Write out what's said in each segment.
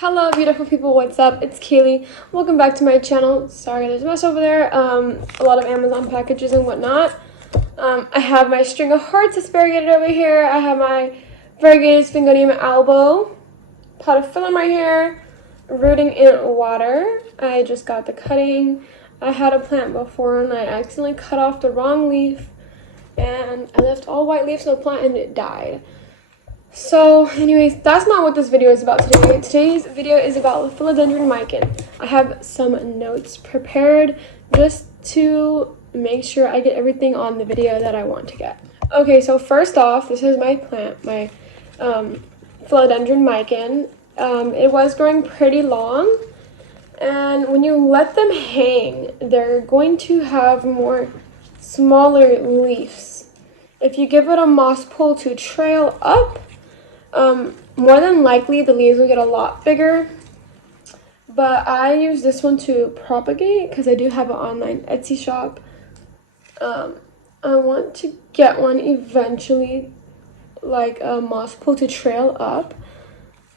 Hello beautiful people, what's up? It's Kaylee. Welcome back to my channel. Sorry, there's a mess over there. A lot of Amazon packages and whatnot. I have my string of hearts variegated over here. I have my variegated Sphagnum albo, pot of philum right here, rooting in water. I just got the cutting. I had a plant before and I accidentally cut off the wrong leaf and I left all white leaves on the plant and it died. So anyways, that's not what this video is about today. Today's video is about philodendron mican. I have some notes prepared just to make sure I get everything on the video that I want to get. Okay, so first off, this is my plant, my philodendron mican. It was growing pretty long, and when you let them hang, they're going to have more smaller leaves. If you give it a moss pull to trail up, more than likely the leaves will get a lot bigger, but I use this one to propagate because I do have an online Etsy shop. I want to get one eventually, like a moss pull to trail up.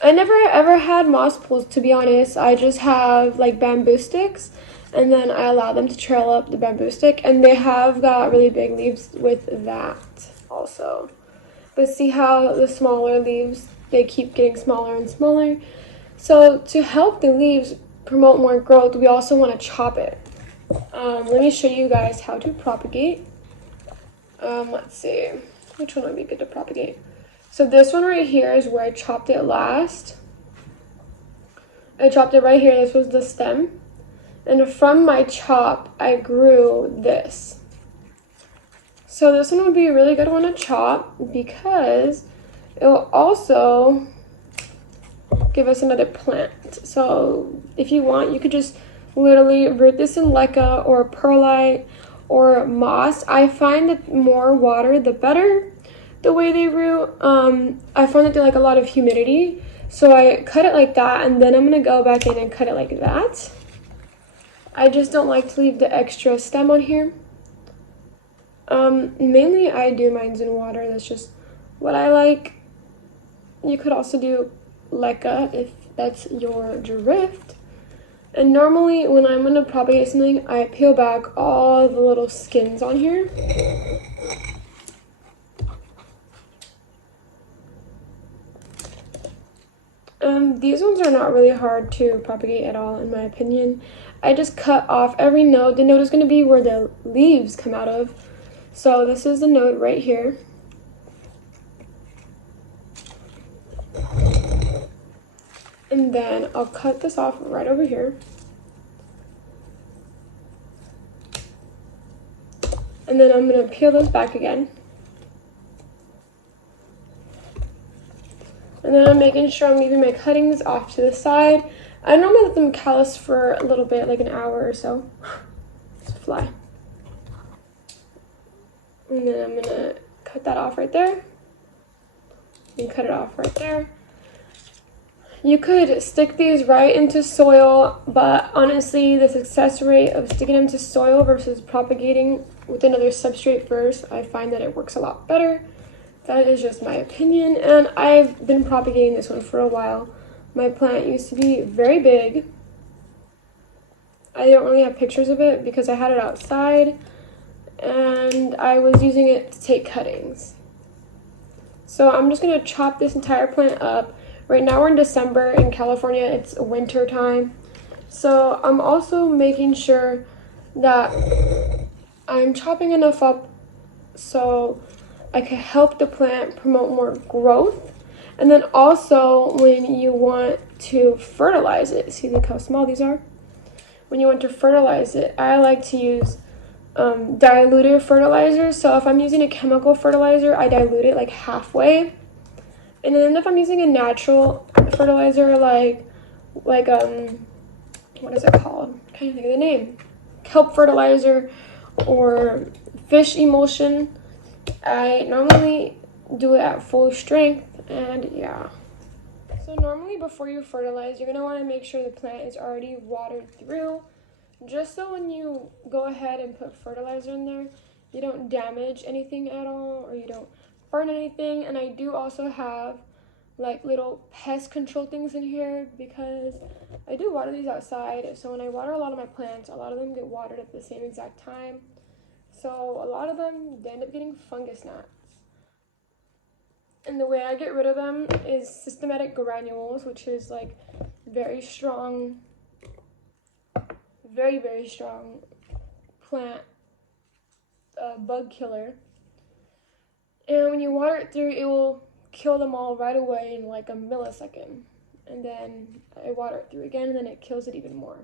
I never ever had moss pulls, to be honest. I just have like bamboo sticks and then I allow them to trail up the bamboo stick, and they have got really big leaves with that also. But see how the smaller leaves, they keep getting smaller and smaller. So to help the leaves promote more growth, we also want to chop it. Let me show you guys how to propagate. Let's see, which one would be good to propagate? So this one right here is where I chopped it last. I chopped it right here. This was the stem. And from my chop, I grew this. So this one would be a really good one to chop because it will also give us another plant. So if you want, you could just literally root this in leca or perlite or moss. I find that more water, the better the way they root. I find that they like a lot of humidity. So I cut it like that, and then I'm going to go back in and cut it like that. I just don't like to leave the extra stem on here. Mainly I do mines in water. That's just what I like. You could also do leca if that's your drift. And normally when I'm going to propagate something, I peel back all the little skins on here. These ones are not really hard to propagate at all, in my opinion. I just cut off every node. The node is going to be where the leaves come out of. So this is the node right here. And then I'll cut this off right over here. And then I'm going to peel those back again. And then I'm making sure I'm leaving my cuttings off to the side. I normally let them callus for a little bit, like an hour or so. It's a fly. And then I'm gonna cut that off right there. And cut it off right there. You could stick these right into soil, but honestly, the success rate of sticking them to soil versus propagating with another substrate first, I find that it works a lot better. That is just my opinion, and I've been propagating this one for a while. My plant used to be very big. I don't really have pictures of it because I had it outside, and I was using it to take cuttings. So I'm just going to chop this entire plant up. Right now we're in December. In California, it's winter time. So I'm also making sure that I'm chopping enough up so I can help the plant promote more growth. And then also when you want to fertilize it, see, look how small these are. When you want to fertilize it, I like to use diluted fertilizer. So if I'm using a chemical fertilizer, I dilute it like halfway. And then if I'm using a natural fertilizer, like what is it called? I can't even think of the name. Kelp fertilizer or fish emulsion, I normally do it at full strength, and yeah. So normally before you fertilize, you're going to want to make sure the plant is already watered through, just so when you go ahead and put fertilizer in there, you don't damage anything at all, or you don't burn anything. And I do also have like little pest control things in here because I do water these outside. So when I water a lot of my plants, a lot of them get watered at the same exact time. So a lot of them, they end up getting fungus gnats. And the way I get rid of them is systematic granules, which is like very strong, very, very strong plant bug killer. And when you water it through, it will kill them all right away in like a millisecond. And then I water it through again, and then it kills it even more.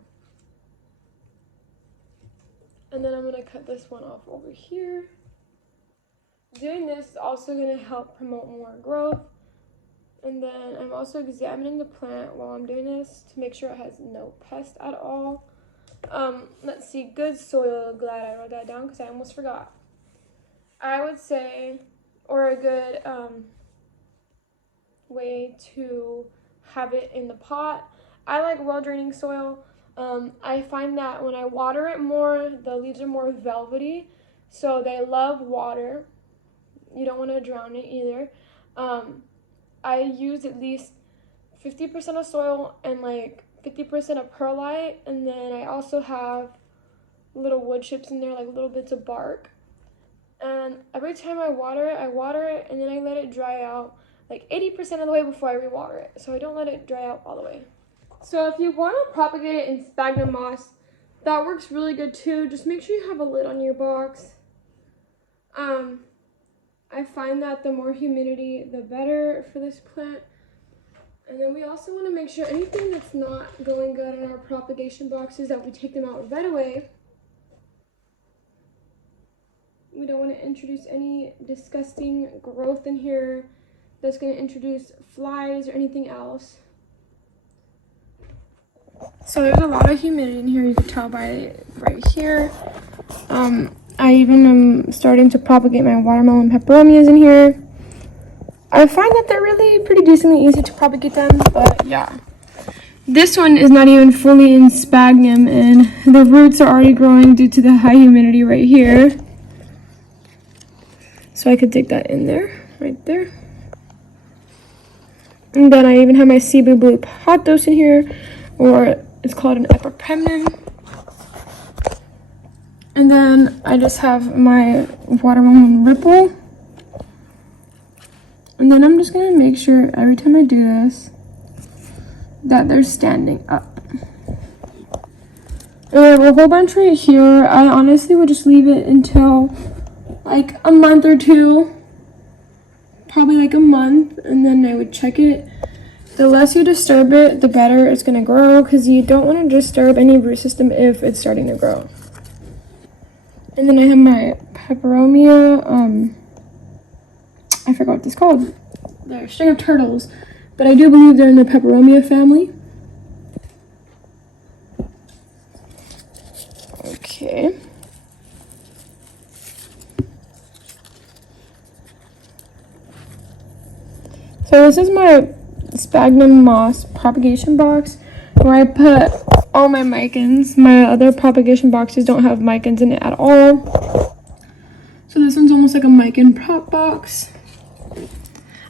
And then I'm going to cut this one off over here. Doing this is also going to help promote more growth. And then I'm also examining the plant while I'm doing this to make sure it has no pest at all. Let's see, good soil. Glad I wrote that down because I almost forgot. I would say, or a good way to have it in the pot. I like well-draining soil. I find that when I water it more, the leaves are more velvety, so they love water. You don't want to drown it either. I use at least 50% of soil and like 50% of perlite, and then I also have little wood chips in there, like little bits of bark. And every time I water it, and then I let it dry out like 80% of the way before I rewater it. So I don't let it dry out all the way. So if you want to propagate it in sphagnum moss, that works really good too. Just make sure you have a lid on your box. I find that the more humidity, the better for this plant. And then we also want to make sure anything that's not going good in our propagation boxes, that we take them out right away. We don't want to introduce any disgusting growth in here that's going to introduce flies or anything else. So there's a lot of humidity in here, you can tell by right here. I even am starting to propagate my watermelon peperomias in here. I find that they're really pretty decently easy to propagate them, but yeah. This one is not even fully in sphagnum, and the roots are already growing due to the high humidity right here. So I could dig that in there, right there. And then I even have my Cebu blue pothos in here, or it's called an Peperomia. And then I just have my watermelon ripple. And then I'm just gonna make sure every time I do this that they're standing up. And I have a whole bunch right here. I honestly would just leave it until like a month or two, probably like a month, and then I would check it. The less you disturb it, the better it's gonna grow, because you don't want to disturb any root system if it's starting to grow. And then I have my Peperomia, I forgot what this is called. They're a string of turtles, but I do believe they're in the Peperomia family. Okay. So this is my sphagnum moss propagation box where I put all my micans. My other propagation boxes don't have micans in it at all. So this one's almost like a mican prop box.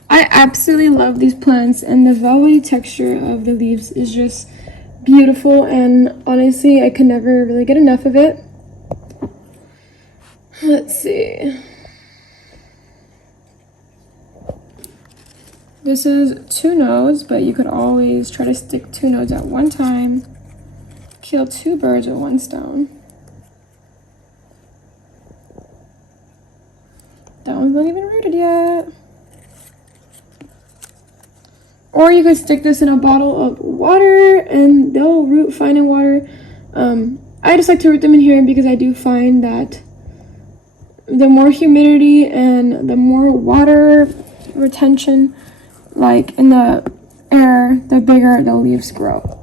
I absolutely love these plants, and the velvety texture of the leaves is just beautiful, and honestly I could never really get enough of it. Let's see. This is 2 nodes, but you could always try to stick 2 nodes at one time. Kill 2 birds with 1 stone. That one's not even rooted yet. Or you could stick this in a bottle of water and they'll root fine in water. I just like to root them in here because I do find that the more humidity and the more water retention, like in the air, the bigger the leaves grow.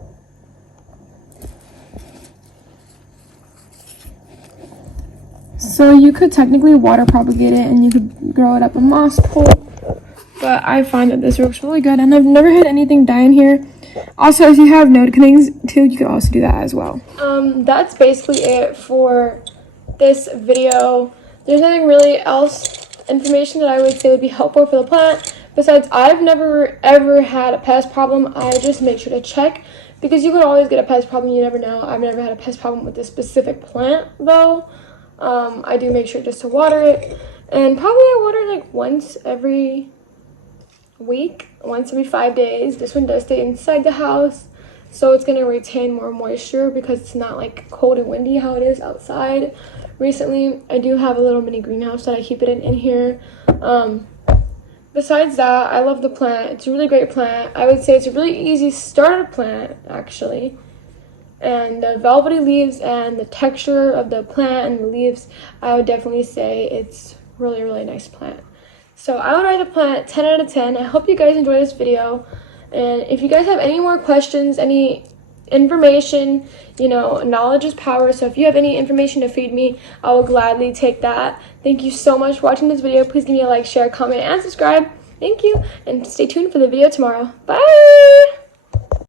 So you could technically water propagate it and you could grow it up a moss pole, but I find that this works really good, and I've never had anything die in here. Also, if you have node cuttings too, you could also do that as well. That's basically it for this video. There's nothing really else information that I would say would be helpful for the plant, Besides, I've never ever had a pest problem. I just make sure to check because you could always get a pest problem. You never know. I've never had a pest problem with this specific plant though. I do make sure just to water it, and probably I water like once every week, once every 5 days. This one does stay inside the house, so it's gonna retain more moisture because it's not like cold and windy how it is outside. Recently, I do have a little mini greenhouse that I keep it in here. Besides that, I love the plant. It's a really great plant. I would say it's a really easy starter plant, actually. And the velvety leaves and the texture of the plant and the leaves, I would definitely say it's really, really nice plant. So I would rate the plant 10 out of 10. I hope you guys enjoy this video. And if you guys have any more questions, any information, you know, knowledge is power. So if you have any information to feed me, I will gladly take that. Thank you so much for watching this video. Please give me a like, share, comment, and subscribe. Thank you. And stay tuned for the video tomorrow. Bye!